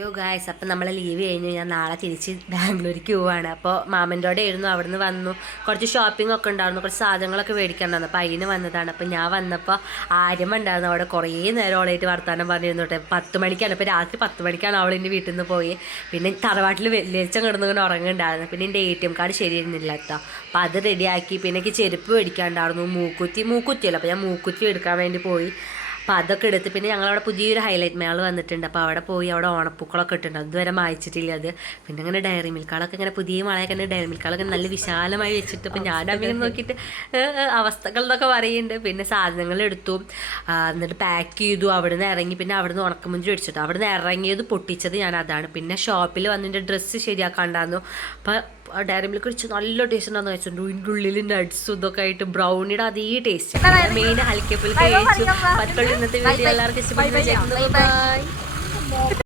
യോ ഗായ്സ്, അപ്പം നമ്മൾ ലീവ് കഴിഞ്ഞു. ഞാൻ നാളെ തിരിച്ച് ബാംഗ്ലൂർക്ക് പോവാണ്. അപ്പോൾ മാമൻ്റെ കൂടെ ആയിരുന്നു. അവിടുന്ന് വന്നു. കുറച്ച് ഷോപ്പിംഗ് ഒക്കെ ഉണ്ടായിരുന്നു, കുറച്ച് സാധനങ്ങളൊക്കെ മേടിക്കാനുണ്ടായിരുന്നു. അപ്പോൾ അതിന് വന്നതാണ്. അപ്പം ഞാൻ വന്നപ്പോൾ ആര്യമ്മ ഉണ്ടായിരുന്നു അവിടെ. കുറേ നേരം അവളായിട്ട് വർത്താനം പറഞ്ഞിരുന്നു കേട്ടോ. 10 മണിക്കാണ്, ഇപ്പോൾ രാത്രി 10 മണിക്കാണ് അവൾ എൻ്റെ വീട്ടിൽ നിന്ന് പോയി. പിന്നെ തറവാട്ടിൽ വെളിച്ചം കിടന്നുകൊണ്ട് ഉറങ്ങുന്നുണ്ടായിരുന്നു. പിന്നെ എൻ്റെ ATM കാർഡ് ശരിയായിരുന്നില്ല കേട്ടോ. അപ്പോൾ അത് റെഡിയാക്കി. പിന്നെ എനിക്ക് ചെരുപ്പ് മേടിക്കാനുണ്ടായിരുന്നു, മൂക്കുത്തിയല്ല. അപ്പോൾ ഞാൻ മൂക്കുത്തി എടുക്കാൻ വേണ്ടി പോയി. അപ്പോൾ അതൊക്കെ എടുത്ത് പിന്നെ ഞങ്ങളവിടെ പുതിയൊരു ഹൈലൈറ്റ് മേൾ വന്നിട്ടുണ്ട്. അപ്പോൾ അവിടെ പോയി അവിടെ ഓണപ്പൂക്കളൊക്കെ ഇട്ടുണ്ട്. അതുവരെ മായച്ചിട്ടില്ല അത്. പിന്നെ അങ്ങനെ ഡയറി മിൽക്കുകളൊക്കെ ഇങ്ങനെ പുതിയ മഴയൊക്കെ തന്നെ ഡയറി മിൽക്കുകളൊക്കെ നല്ല വിശാലമായി വെച്ചിട്ട് അപ്പോൾ ഞാൻ അങ്ങനെ നോക്കിയിട്ട് അവസ്ഥകൾ എന്നൊക്കെ പറയുന്നുണ്ട്. പിന്നെ സാധനങ്ങൾ എടുത്തു, എന്നിട്ട് പാക്ക് ചെയ്തു. അവിടെ നിന്ന് ഇറങ്ങി. പിന്നെ അവിടെ നിന്ന് ഉണക്കമുന്തിരി അടിച്ചിട്ടു. അവിടെ നിന്ന് ഇറങ്ങിയത് പൊട്ടിച്ചത് ഞാൻ അതാണ്. പിന്നെ ഷോപ്പിൽ വന്നിട്ട് ഡ്രസ്സ് ശരിയാക്കാണ്ടായിരുന്നു. അപ്പോൾ ഡയറി മിൽക്ക് കഴിച്ച് നല്ല ടേസ്റ്റ് ഉണ്ടാകുന്ന കഴിച്ചിട്ടുണ്ട്. ഇതിൻ്റെ ഉള്ളിൽ നട്ട്സും ഇതൊക്കെ ആയിട്ട് ബ്രൗണിയുടെ അതേ ടേസ്റ്റ്. മെയിൻ ഹൽക്കപ്പുൽക്ക് കഴിച്ചു. പത്തുള്ളി ഇന്നത്തെ വീഡിയോ എല്ലാവർക്കും ഇഷ്ടപ്പെട്ടു. ബൈ.